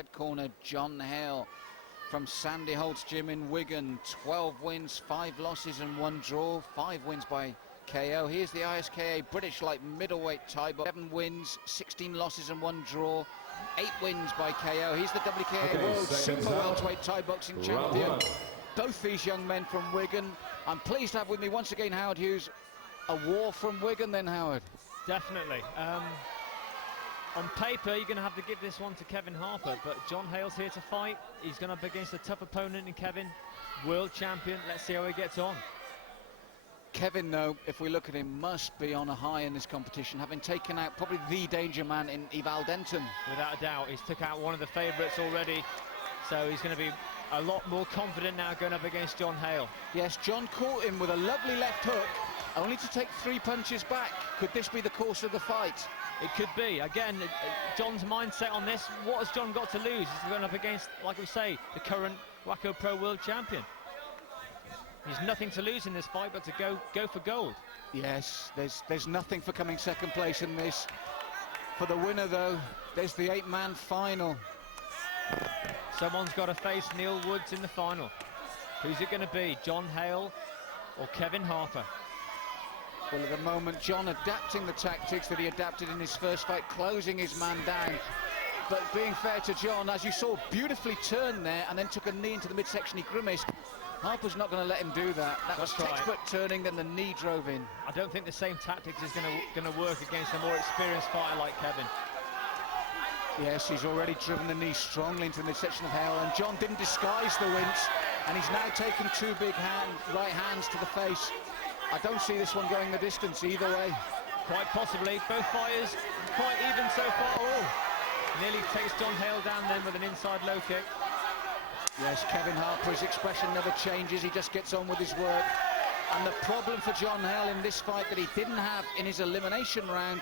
red corner, John Hale from Sandy Holt's gym in Wigan. 12 wins, 5 losses and 1 draw. 5 wins by KO. Here's the ISKA British light middleweight Thai boxing. 7 wins, 16 losses and 1 draw. 8 wins by KO. He's the WKA World Super Welterweight Thai boxing champion. Both these young men from Wigan. I'm pleased to have with me once again Howard Hughes. A war from Wigan then, Howard? Definitely. On paper, you're going to have to give this one to Kevin Harper, but John Hale's here to fight. He's going up against a tough opponent in Kevin, world champion. Let's see how he gets on. Kevin, though, if we look at him, must be on a high in this competition, having taken out probably the danger man in Eval Denton. Without a doubt, he's took out one of the favourites already, so he's going to be a lot more confident now going up against John Hale. Yes, John caught him with a lovely left hook, only to take 3 punches back. Could this be the course of the fight? It could be. Again, John's mindset on this, what has John got to lose? He's going up against, like we say, the current WACO Pro World Champion. He's nothing to lose in this fight but to go for gold. Yes, there's nothing for coming second place in this. For the winner, though, there's the 8-man final. Someone's got to face Neil Woods in the final. Who's it going to be, John Hale or Kevin Harper? Well, at the moment, John adapting the tactics that he adapted in his first fight, closing his man down. But being fair to John, as you saw, beautifully turned there and then took a knee into the midsection. He grimaced. Harper's not going to let him do that. That was textbook turning, then the knee drove in. I don't think the same tactics is going to work against a more experienced fighter like Kevin. Yes, he's already driven the knee strongly into the midsection of Hale, and John didn't disguise the wince, and he's now taken 2 big right hands to the face. I don't see this one going the distance either way. Quite possibly. Both fighters quite even so far. Oh, nearly takes John Hale down then with an inside low kick. Yes, Kevin Harper, his expression never changes. He just gets on with his work. And the problem for John Hale in this fight that he didn't have in his elimination round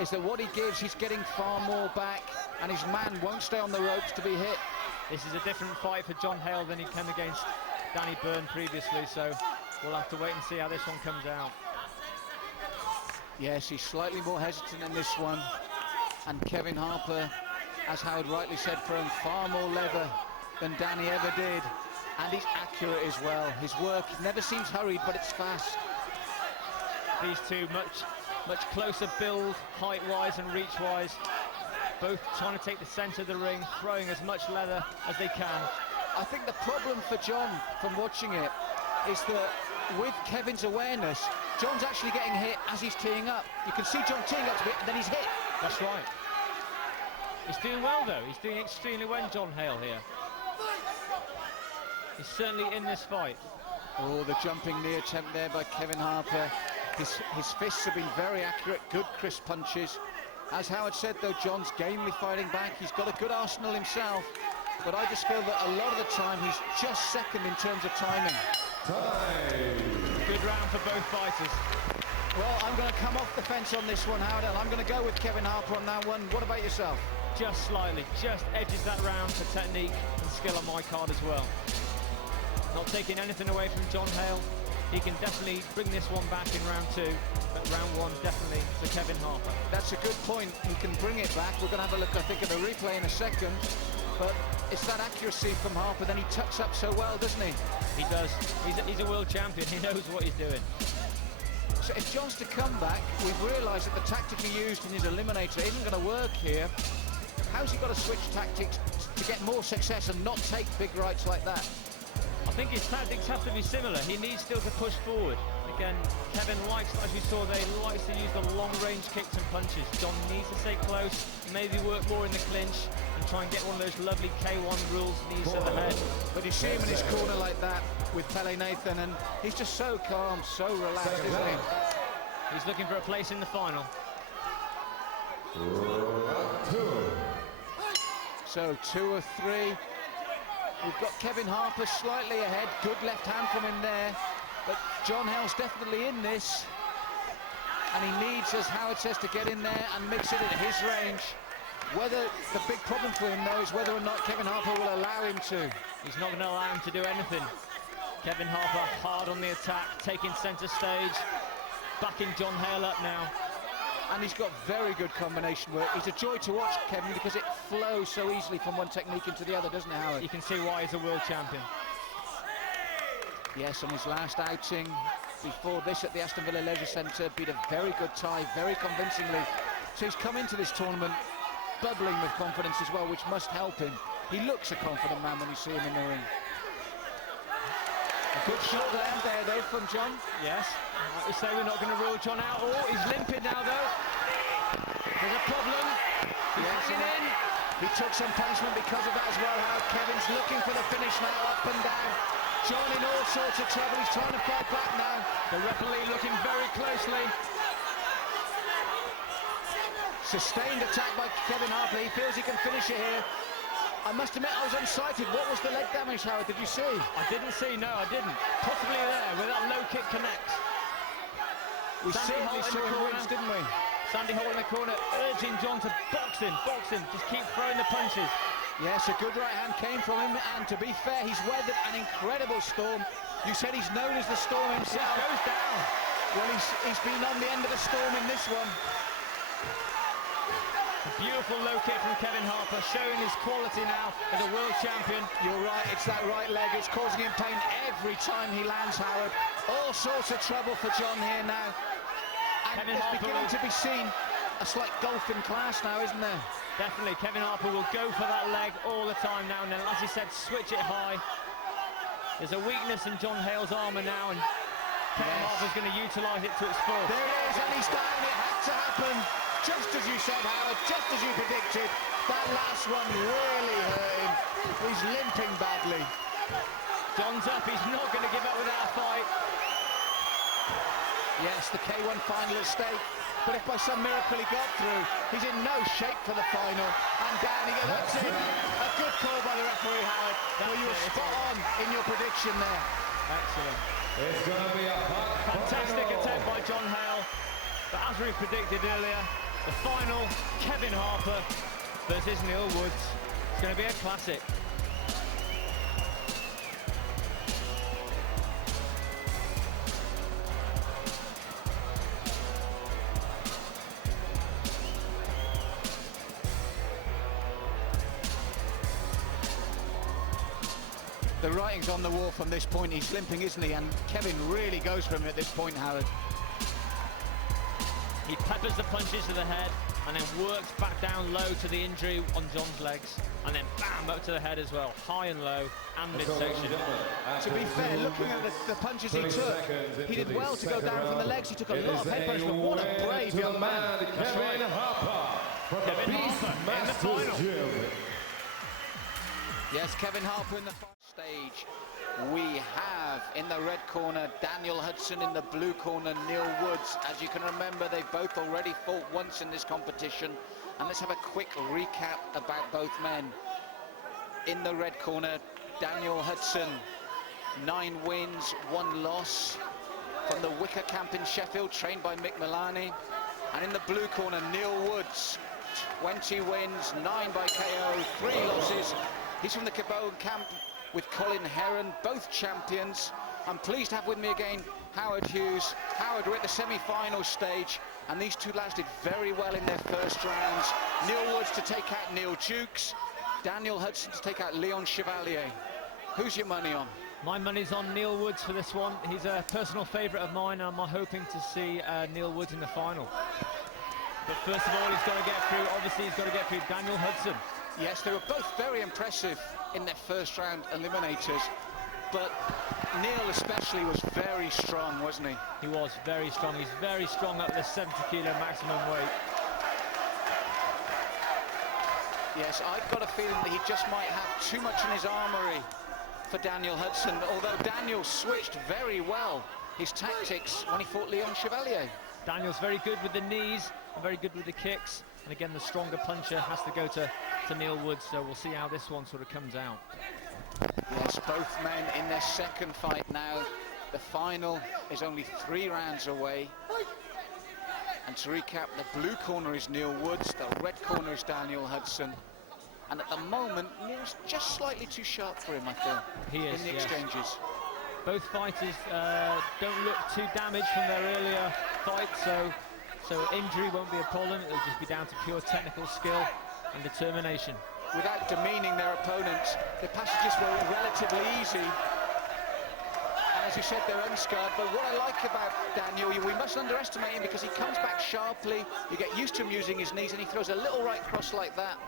is that what he gives, he's getting far more back, and his man won't stay on the ropes to be hit. This is a different fight for John Hale than he came against Danny Byrne previously, so we'll have to wait and see how this one comes out. Yes, he's slightly more hesitant in this one. And Kevin Harper, as Howard rightly said, thrown far more leather than Danny ever did. And he's accurate as well. His work never seems hurried, but it's fast. These two much closer build, height-wise and reach-wise. Both trying to take the centre of the ring, throwing as much leather as they can. I think the problem for John, from watching it, is that with Kevin's awareness, John's actually getting hit as he's teeing up. You can see John teeing up a bit, and then he's hit. That's right. He's doing well, though. He's doing extremely well, John Hale here. He's certainly in this fight. Oh, the jumping knee attempt there by Kevin Harper. His fists have been very accurate, good crisp punches. As Howard said, though, John's gamely fighting back. He's got a good arsenal himself, but I just feel that a lot of the time he's just second in terms of timing. Good round for both fighters. Well, I'm going to come off the fence on this one, Howard, and I'm going to go with Kevin Harper on that one. What about yourself? Just slightly, just edges that round for technique and skill on my card as well. Not taking anything away from John Hale. He can definitely bring this one back in round 2, but round 1 definitely for Kevin Harper. That's a good point. He can bring it back. We're going to have a look, I think, at the replay in a second. But it's that accuracy from Harper. Then he tucks up so well, doesn't he? He does. He's a world champion. He knows what he's doing. So if John's to come back, we've realised that the tactic he used in his eliminator isn't going to work here. How's he got to switch tactics to get more success and not take big rights like that? I think his tactics have to be similar. He needs still to push forward. Again, Kevin likes, as we saw there, likes to use the long-range kicks and punches. John needs to stay close, maybe work more in the clinch, and try and get one of those lovely K1 rules knees to the head. But you see him in his corner like that with Pele Nathan, and he's just so calm, so relaxed, isn't he? He's looking for a place in the final. So 2 of 3. We've got Kevin Harper slightly ahead. Good left hand from him there. But John Hale's definitely in this. And he needs, as Howard says, to get in there and mix it at his range. Whether the big problem for him, though, is whether or not Kevin Harper will allow him to. He's not going to allow him to do anything. Kevin Harper hard on the attack, taking centre stage. Backing John Hale up now. And he's got very good combination work. He's a joy to watch, Kevin, because it flows so easily from one technique into the other, doesn't it, Howard? You can see why he's a world champion. Yes, on his last outing before this at the Aston Villa Leisure Centre, beat a very good Thai, very convincingly. So he's come into this tournament bubbling with confidence as well, which must help him. He looks a confident man when you see him in the ring. A good short left there, though, from John. Yes, like we say, we're not going to rule John out. Oh, he's limping now, though. There's a problem. He's hanging in. He took some punishment because of that as well, Howard. Kevin's looking for the finish now, up and down. John in all sorts of trouble. He's trying to fight back now. The referee looking very closely. Sustained attack by Kevin Harper. He feels he can finish it here. I must admit, I was unsighted. What was the leg damage, Howard? Did you see? I didn't see, no, I didn't. Possibly there, where that low kick connects. We certainly saw him wince, didn't we? Sandy Holt in the corner, urging John to box him, just keep throwing the punches. Yes, a good right hand came from him, and to be fair, he's weathered an incredible storm. You said he's known as the storm himself. He goes down. Well, he's been on the end of the storm in this one. A beautiful low kick from Kevin Harper, showing his quality now as a world champion. You're right, it's that right leg. It's causing him pain every time he lands, Howard. All sorts of trouble for John here now. And Kevin it's Harper beginning to be seen a slight golf in class now, isn't there? Definitely, Kevin Harper will go for that leg all the time now and then. As he said, switch it high. There's a weakness in John Hale's armour now, and Kevin Harper's going to utilise it to its full. There it is, and he's down. It had to happen. Just as you said, Howard, just as you predicted. That last one really hurt him. He's limping badly. John's up, he's not going to give up without a fight. Yes, the K1 final at stake. But if by some miracle he got through, he's in no shape for the final. And down he goes. That's it. A good call by the referee, Howard. Well, you were spot on in your prediction there. Excellent. It's going to be a fantastic attempt by John Hale. But as we predicted earlier, the final, Kevin Harper versus Neil Woods. It's going to be a classic. The writing's on the wall from this point. He's limping, isn't he? And Kevin really goes for him at this point, Howard. He peppers the punches to the head and then works back down low to the injury on John's legs, and then bam, up to the head as well, high and low and midsection. To be fair, looking at the punches he took, he did well to go down from the legs. He took a lot of head punishment. What a brave young man. Kevin Harper Kevin Harper in the final. Yes, Kevin Harper in the final stage. We have in the red corner Daniel Hudson, in the blue corner Neil Woods. As you can remember, they've both already fought once in this competition. And let's have a quick recap about both men. In the red corner, Daniel Hudson, 9 wins, 1 loss, from the Wicker Camp in Sheffield, trained by Mick Milani. And in the blue corner, Neil Woods, 20 wins, 9 by KO, 3 losses. He's from the Cabot Camp with Colin Heron, both champions. I'm pleased to have with me again Howard Hughes. Howard, we're at the semi-final stage, and these two lads did very well in their first rounds. Neil Woods to take out Neil Jukes, Daniel Hudson to take out Leon Chevalier. Who's your money on? My money's on Neil Woods for this one. He's a personal favourite of mine, and I'm hoping to see Neil Woods in the final. But first of all, he's got to get through, obviously he's got to get through Daniel Hudson. Yes, they were both very impressive in their first round eliminators, but Neil especially was very strong, wasn't he? He was very strong. He's very strong at the 70 kilo maximum weight. Yes, I've got a feeling that he just might have too much in his armoury for Daniel Hudson, although Daniel switched very well his tactics when he fought Leon Chevalier. Daniel's very good with the knees and very good with the kicks, and again the stronger puncher has to go to Neil Woods, so we'll see how this one sort of comes out. Yes, both men in their second fight now. The final is only 3 rounds away. And to recap, the blue corner is Neil Woods, the red corner is Daniel Hudson. And at the moment, Neil's just slightly too sharp for him, I feel, he is, in the yes. exchanges. Both fighters don't look too damaged from their earlier fights, so So injury won't be a problem, it'll just be down to pure technical skill and determination. Without demeaning their opponents, the passages were relatively easy. And as you said, they're unscarred. But what I like about Daniel, we mustn't underestimate him because he comes back sharply. You get used to him using his knees, and he throws a little right cross like that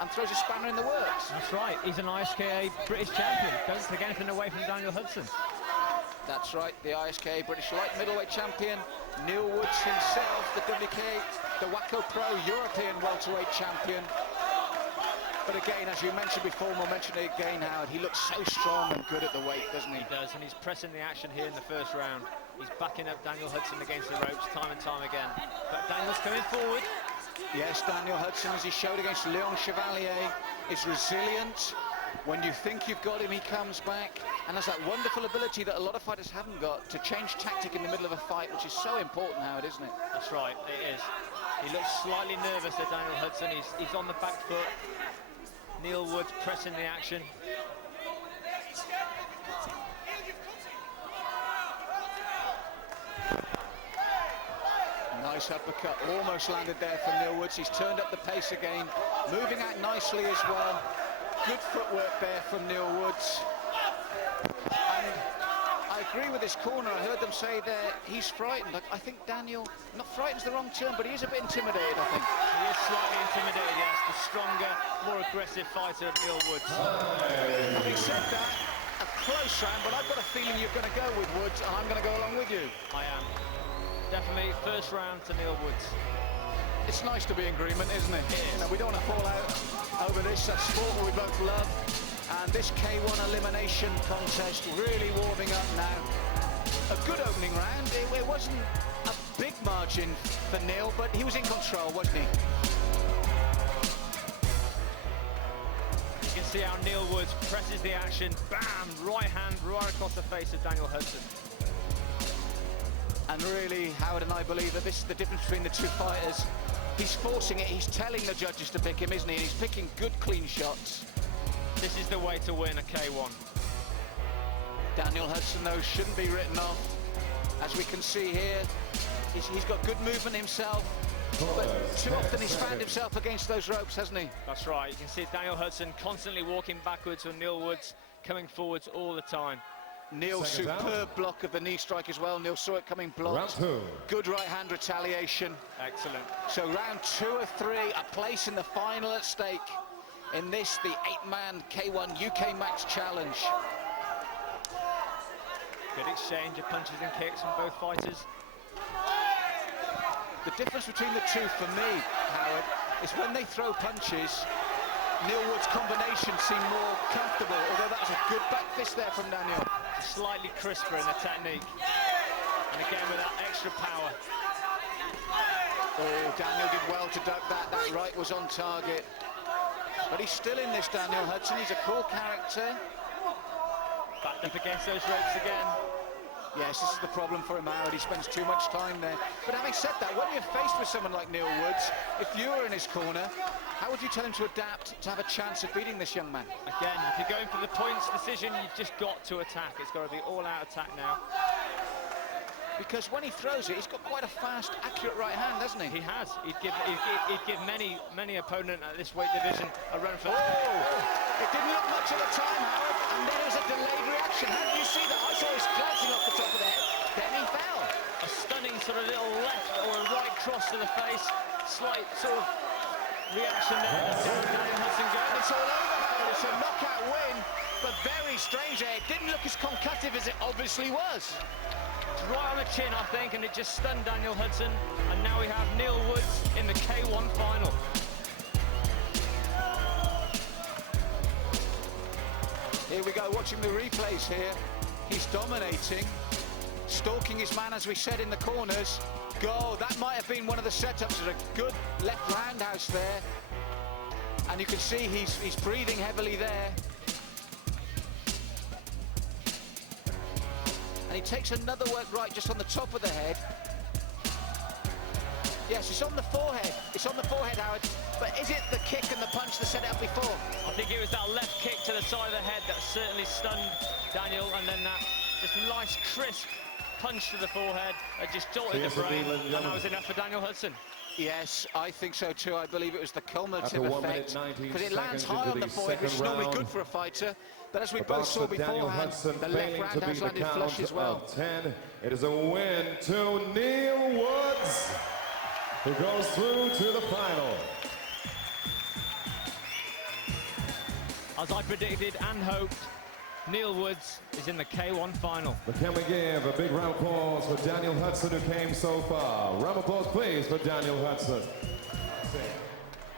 and throws a spanner in the works. That's right, he's an ISKA British champion. Don't take anything away from Daniel Hudson. That's right, the ISKA British light middleweight champion. Neil Woods himself, the WKA, the WACO Pro European welterweight champion. But again, as you mentioned before, we'll mention it again, Howard, he looks so strong and good at the weight, doesn't he? He does, and he's pressing the action here in the first round. He's backing up Daniel Hudson against the ropes time and time again. But Daniel's coming forward. Yes, Daniel Hudson, as he showed against Leon Chevalier, is resilient. When you think you've got him, he comes back and has that wonderful ability that a lot of fighters haven't got to change tactic in the middle of a fight, which is so important, Howard, isn't it? That's right, it is. He looks slightly nervous at Daniel Hudson. He's on the back foot. Neil Woods pressing the action. Nice uppercut, almost landed there from Neil Woods. He's turned up the pace again, moving out nicely as well. Good footwork there from Neil Woods. And I agree with this corner. I heard them say there he's frightened. I think Daniel, not frightened's the wrong term, but he is a bit intimidated, I think. He is slightly intimidated, yes. The stronger, more aggressive fighter of Neil Woods. Having said that, a close round, but I've got a feeling you're going to go with Woods, and I'm going to go along with you. I am. Definitely first round to Neil Woods. It's nice to be in agreement, isn't it? It is. Now, we don't want to fall out over this. That's sport we both love. And this K1 elimination contest really warming up now. A good opening round. It wasn't a big margin for Neil, but he was in control, wasn't he? You can see how Neil Woods presses the action. Bam! Right hand right across the face of Daniel Hudson. And really, Howard and I believe that this is the difference between the two fighters. He's forcing it, he's telling the judges to pick him, isn't he? And he's picking good, clean shots. This is the way to win a K1. Daniel Hudson, though, shouldn't be written off. As we can see here, he's got good movement himself. But too often he's found himself against those ropes, hasn't he? That's right. You can see Daniel Hudson constantly walking backwards with Neil Woods coming forwards all the time. Neil's superb block of the knee strike as well. Neil saw it coming blocked. Good right hand retaliation. Excellent. So round 2 of 3, a place in the final at stake in this, the 8-man K1 UK Max Challenge. Good exchange of punches and kicks from both fighters. The difference between the two for me, Howard, is when they throw punches, Neil Woods' combinations seem more comfortable, although that was a good back fist there from Daniel. Slightly crisper in the technique. And again with that extra power. Oh, Daniel did well to duck that. That right was on target. But he's still in this, Daniel Hudson. He's a cool character. Backed up against those ropes again. Yes, this is the problem for him, Howard. He spends too much time there. But having said that, when you're faced with someone like Neil Woods, if you were in his corner, how would you tell him to adapt to have a chance of beating this young man? Again, if you're going for the points decision, you've just got to attack. It's got to be all-out attack now. Because when he throws it, he's got quite a fast, accurate right hand, hasn't he? He has. He'd give many opponent at this weight division a run for... Oh! It didn't look much at the time, Howard, and then there was a delayed reaction. How did you see that? I saw his glancing off the top of the head, then he fell. A stunning sort of little left or a right cross to the face. Slight sort of reaction there. Daniel Hudson going. It's all over, Howard. It's a knockout win, but very strange. It didn't look as concussive as it obviously was. It's right on the chin, I think, and it just stunned Daniel Hudson. And now we have Neil Woods in the K1 final. Here we go, watching the replays here. He's dominating, stalking his man, as we said, in the corners. Go, that might have been one of the setups. There's a good left roundhouse there. And you can see he's breathing heavily there. And he takes another work right just on the top of the head. Yes, it's on the forehead. It's on the forehead, Howard. But is it the kick and the punch that set it up before? I think it was that left kick to the side of the head that certainly stunned Daniel, and then that just nice, crisp punch to the forehead that just jolted the brain, and that was enough for Daniel Hudson. Yes, I think so too. I believe it was the cumulative effect, because it lands high on the forehead, which is normally good for a fighter. But as we both saw beforehand, the left round has landed flush as well. 10. It is a win to Neil Woods, who goes through to the final. As I predicted and hoped, Neil Woods is in the K1 final. But can we give a big round of applause for Daniel Hudson, who came so far? Round of applause, please, for Daniel Hudson.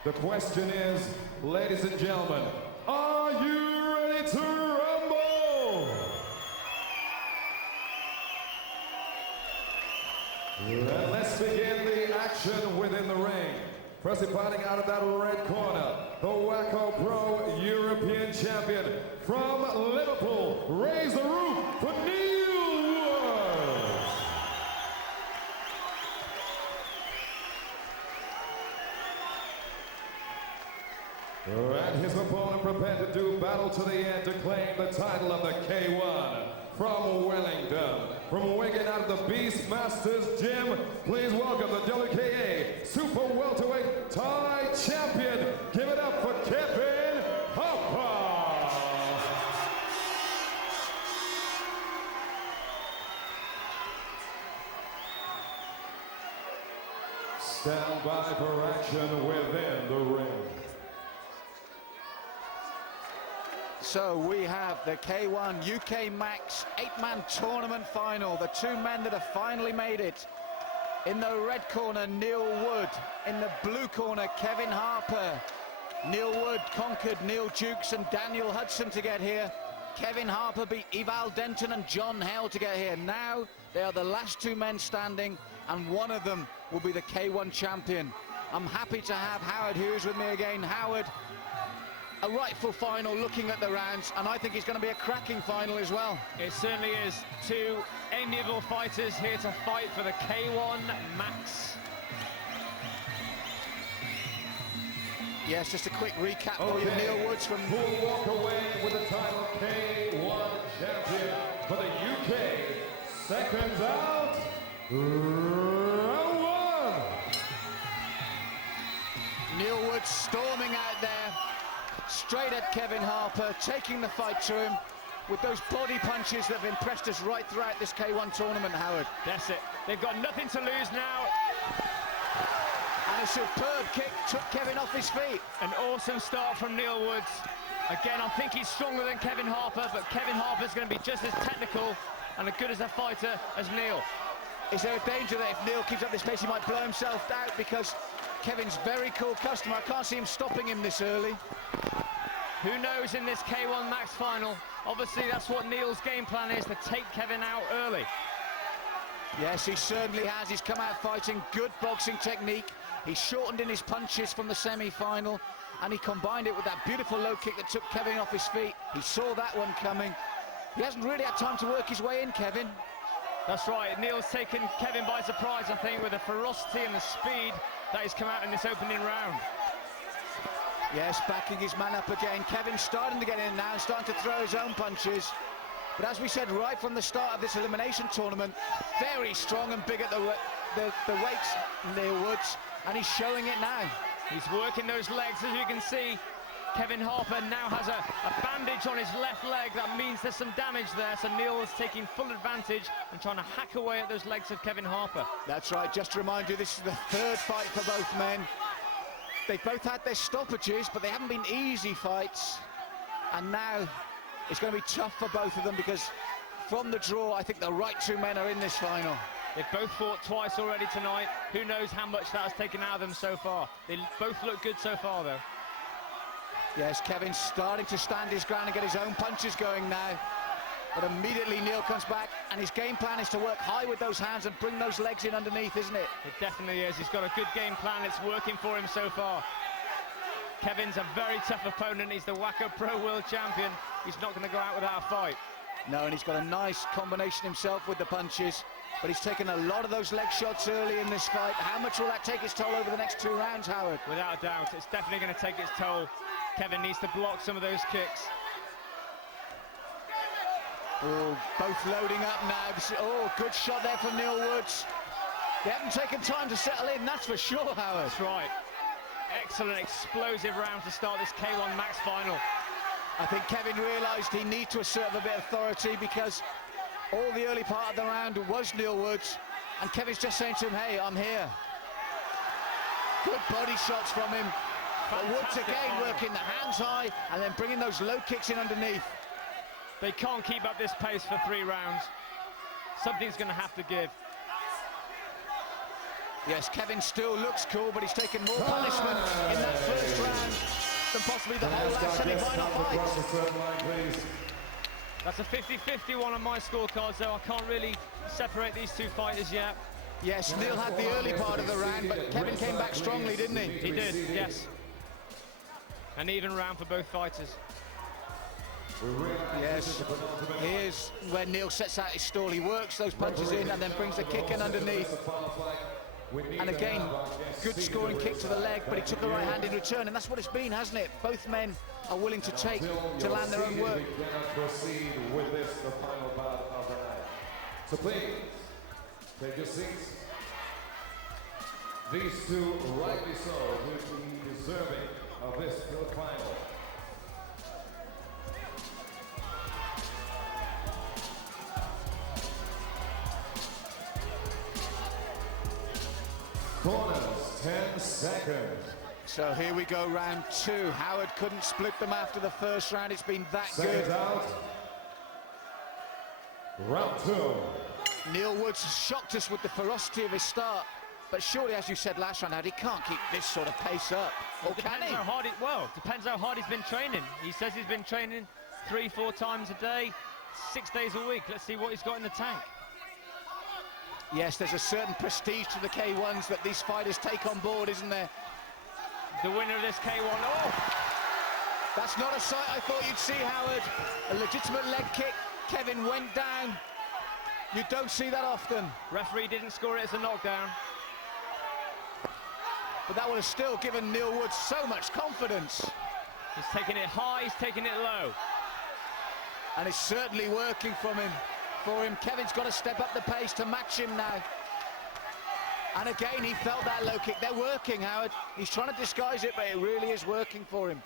The question is, ladies and gentlemen, are you ready to rumble? And let's begin the action within the ring. Firstly, fighting out of that red corner, the Wacko Pro European champion from Liverpool. Raise the roof for Neil Woods. And his opponent prepared to do battle to the end to claim the title of the K1. From Wellington, from Wigan out of the Beastmasters Gym, please welcome the WKA Super Welterweight Thai Champion. Give it up for Kevin Harper. Stand by for action within the ring. So we have the K1 UK Max 8-man tournament final. The two men that have finally made it. In the red corner, Neil Wood. In the blue corner, Kevin Harper. Neil Wood conquered Neil Dukes and Daniel Hudson to get here. Kevin Harper beat Eval Denton and John Hale to get here. Now they are the last two men standing, and one of them will be the K1 champion. I'm happy to have Howard Hughes with me again. Howard, a rightful final, looking at the rounds, and I think it's going to be a cracking final as well. It certainly is. Two amiable fighters here to fight for the K1 Max. Yes, just a quick recap for you. Neil Woods from... Who will walk away with the title K1 champion for the UK. Seconds out, round one. Neil Woods storming out there, straight at Kevin Harper, taking the fight to him with those body punches that have impressed us right throughout this K1 tournament, Howard. That's it. They've got nothing to lose now. And a superb kick took Kevin off his feet. An awesome start from Neil Woods. Again, I think he's stronger than Kevin Harper, but Kevin Harper's going to be just as technical and as good as a fighter as Neil. Is there a danger that if Neil keeps up this pace, he might blow himself out? Because Kevin's very cool customer. I can't see him stopping him this early. Who knows in this K1 Max final? Obviously, that's what Neil's game plan is, to take Kevin out early. Yes, he certainly has. He's come out fighting good boxing technique. He shortened in his punches from the semi-final, and he combined it with that beautiful low kick that took Kevin off his feet. He saw that one coming. He hasn't really had time to work his way in, Kevin. That's right. Neil's taken Kevin by surprise, I think, with the ferocity and the speed that he's come out in this opening round. Yes, backing his man up again. Kevin's starting to get in now, starting to throw his own punches. But as we said right from the start of this elimination tournament, very strong and big at the weights, Neil Woods, and he's showing it now. He's working those legs, as you can see. Kevin Harper now has a bandage on his left leg. That means there's some damage there, so Neil is taking full advantage and trying to hack away at those legs of Kevin Harper. That's right. Just to remind you, this is the third fight for both men. They've both had their stoppages, but they haven't been easy fights. And now it's going to be tough for both of them, because from the draw, I think the right two men are in this final. They've both fought twice already tonight. Who knows how much that has taken out of them so far. They both look good so far, though. Yes, Kevin's starting to stand his ground and get his own punches going now. But immediately Neil comes back, and his game plan is to work high with those hands and bring those legs in underneath, isn't it? It definitely is. He's got a good game plan. It's working for him so far. Kevin's a very tough opponent. He's the Wacko Pro World Champion. He's not going to go out without a fight. No, and he's got a nice combination himself with the punches. But he's taken a lot of those leg shots early in this fight. How much will that take its toll over the next two rounds, Howard? Without a doubt, it's definitely going to take its toll. Kevin needs to block some of those kicks. Oh, both loading up now. Oh, good shot there from Neil Woods. They haven't taken time to settle in, that's for sure, Howard. That's right. Excellent, explosive round to start this K1 Max final. I think Kevin realised he needs to assert a bit of authority because all the early part of the round was Neil Woods, and Kevin's just saying to him, hey, I'm here. Good body shots from him. But Woods again working the hands high and then bringing those low kicks in underneath. They can't keep up this pace for 3 rounds. Something's going to have to give. Yes, Kevin still looks cool, but he's taken more punishment in that first round than possibly the whole last semi-final fight. That's a 50-50 one on my scorecards, though. I can't really separate these two fighters yet. Yes, Neil had the early part of the round, but Kevin came back strongly, didn't he? He did, yes. An even round for both fighters. Yes, here's where Neil sets out his stall. He works those punches in and then brings the kick in underneath. And again, good scoring kick to the leg, but he took a right hand in return, and that's what it's been, hasn't it? Both men are willing to take to land their own work. Proceed with this, the final bout of the night. So please, take your seats. These two, rightly so, will be deserving of this final. Corners, 10 seconds. So here we go, round 2. Howard couldn't split them after the first round. It's been that Seconds good. Out. Round 2. Neil Woods shocked us with the ferocity of his start, but surely, as you said last round, Howard, he can't keep this sort of pace up. Or can he? Depends how hard he's been training. He says he's been training 3-4 times a day, 6 days a week. Let's see what he's got in the tank. Yes, there's a certain prestige to the K1s that these fighters take on board, isn't there? The winner of this K1, oh! That's not a sight I thought you'd see, Howard. A legitimate leg kick. Kevin went down. You don't see that often. Referee didn't score it as a knockdown. But that would have still given Neil Woods so much confidence. He's taking it high, he's taking it low. And it's certainly working for him. Kevin's got to step up the pace to match him now. And again, he felt that low kick. They're working, Howard. He's trying to disguise it, but it really is working for him.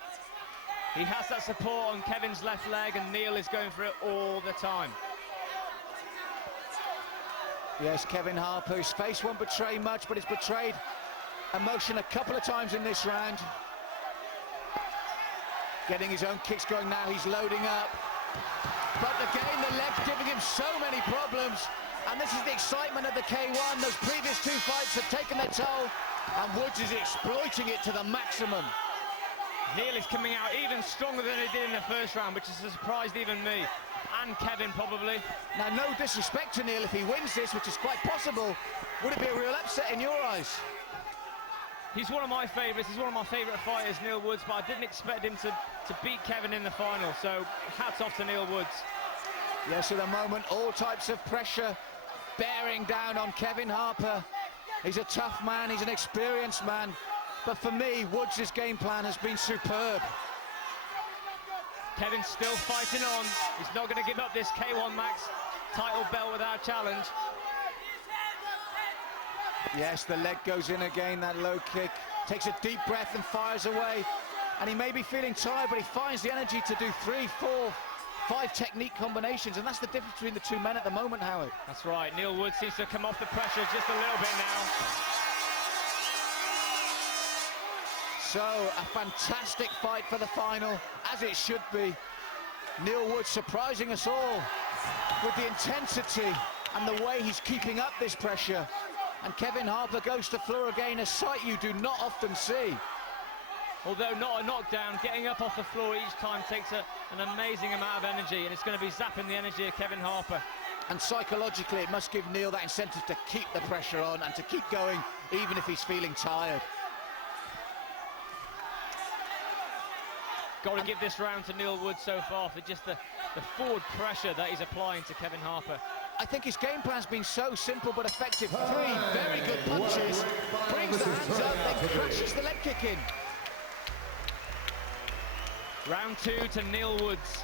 He has that support on Kevin's left leg, and Neil is going for it all the time. Yes, Kevin Harper, his face won't betray much, but he's betrayed emotion a couple of times in this round. Getting his own kicks going now, he's loading up. But again, the leg's giving him so many problems. And this is the excitement of the K1. Those previous 2 fights have taken their toll, and Woods is exploiting it to the maximum. Neil is coming out even stronger than he did in the first round, which has surprised even me, and Kevin probably. Now, no disrespect to Neil, if he wins this, which is quite possible, would it be a real upset in your eyes? He's one of my favourites, he's one of my favourite fighters, Neil Woods, but I didn't expect him to beat Kevin in the final, so hats off to Neil Woods. Yes, at the moment, all types of pressure bearing down on Kevin Harper. He's a tough man, he's an experienced man, but for me, Woods' game plan has been superb. Kevin's still fighting on. He's not going to give up this K1 Max title belt without challenge. Yes, the leg goes in again, that low kick. Takes a deep breath and fires away. And he may be feeling tired, but he finds the energy to do 3, 4, 5 technique combinations, and that's the difference between the 2 men at the moment, Howard. That's right. Neil Woods seems to come off the pressure just a little bit now. So, a fantastic fight for the final, as it should be. Neil Woods surprising us all with the intensity and the way he's keeping up this pressure. And Kevin Harper goes to floor again, a sight you do not often see. Although not a knockdown, getting up off the floor each time takes an amazing amount of energy, and it's going to be zapping the energy of Kevin Harper. And psychologically, it must give Neil that incentive to keep the pressure on and to keep going, even if he's feeling tired. Got to give this round to Neil Woods so far for just the forward pressure that he's applying to Kevin Harper. I think his game plan's been so simple but effective. 3 very good punches, brings the hands up, then crashes the leg kick in. Round 2 to Neil Woods.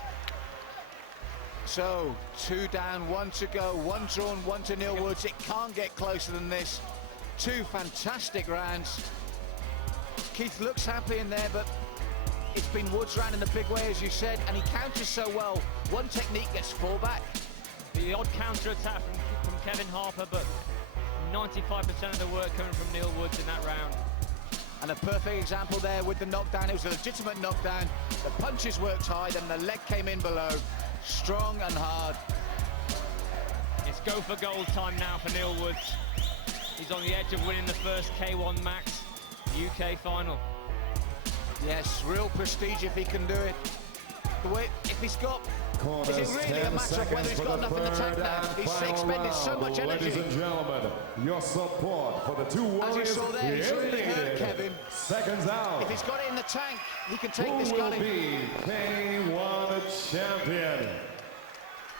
So, 2 down, 1 to go, 1 drawn, 1 to Neil Woods. It can't get closer than this. 2 fantastic rounds. Keith looks happy in there, but it's been Woods round in the big way, as you said, and he counters so well. One technique gets fallback. The odd counter-attack from Kevin Harper, but 95% of the work coming from Neil Woods in that round. And a perfect example there with the knockdown. It was a legitimate knockdown. The punches worked hard and the leg came in below. Strong and hard. It's go for gold time now for Neil Woods. He's on the edge of winning the first K1 Max UK final. Yes, real prestige if he can do it. The way, if he's got, is it really a matter of whether he's got enough in the tank now? He's expended so much energy. Ladies and gentlemen, your support for the two warriors. As you saw there, he's really hurt, Kevin. Seconds out. If he's got it in the tank, he can take Who this will guy. be K1 champion?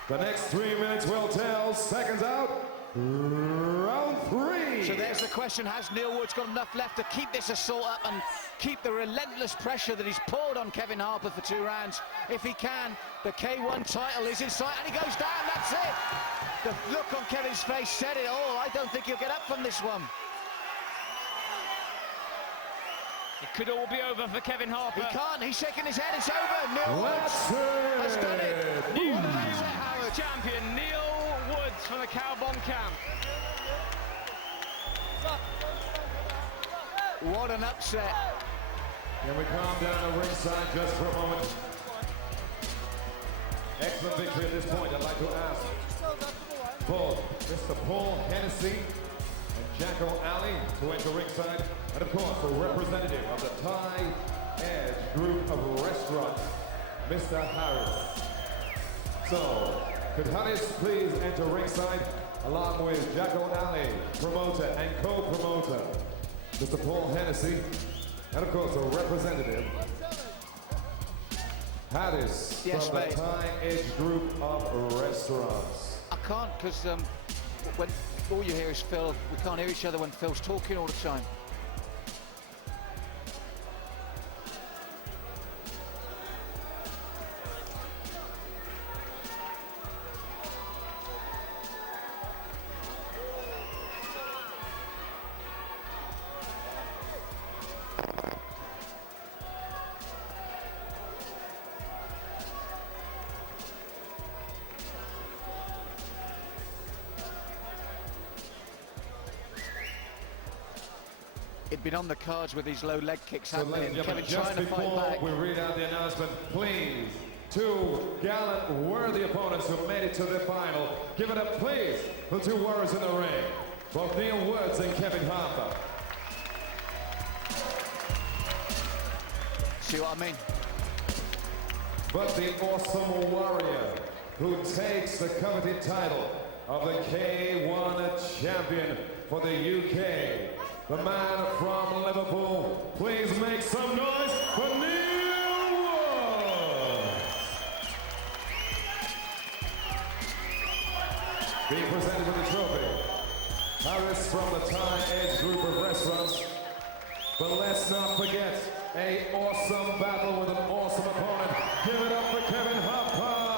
The next 3 minutes will tell. Seconds out. Round 3. So there's the question, has Neil Woods got enough left to keep this assault up and keep the relentless pressure that he's poured on Kevin Harper for 2 rounds? If he can, the K1 title is in sight, and he goes down, that's it! The look on Kevin's face said it all. I don't think he'll get up from this one. It could all be over for Kevin Harper. He can't, he's shaking his head, it's over. Neil Woods has done it. New That's it, Howard. champion Neil Woods from the Cowbomb camp. What an upset. Can we calm down the ringside just for a moment? Excellent victory at this point. I'd like to ask both Mr. Paul Hennessy and Jacko Ali to enter ringside. And of course, the representative of the Thai Edge group of restaurants, Mr. Harris. So, could Harris please enter ringside along with Jacko Ali, promoter and co-promoter, Mr. Paul Hennessy, and of course, a representative, Harris, Yes, from mate. the Thai Edge group of restaurants. I can't, because when all you hear is Phil, we can't hear each other when Phil's talking all the time. It'd been on the cards with these low leg kicks, So, hadn't ladies it? and Kevin gentlemen, trying just to fight before back. we read out the announcement, please, 2 gallant, worthy opponents who made it to the final. Give it up, please, for 2 warriors in the ring, both Neil Woods and Kevin Harper. See what I mean? But the awesome warrior who takes the coveted title of the K1 champion for the UK, the man from Liverpool. Please make some noise for Neil Woods. Being presented with the trophy, Harris from the Thai Edge group of restaurants. But let's not forget, an awesome battle with an awesome opponent. Give it up for Kevin Harper.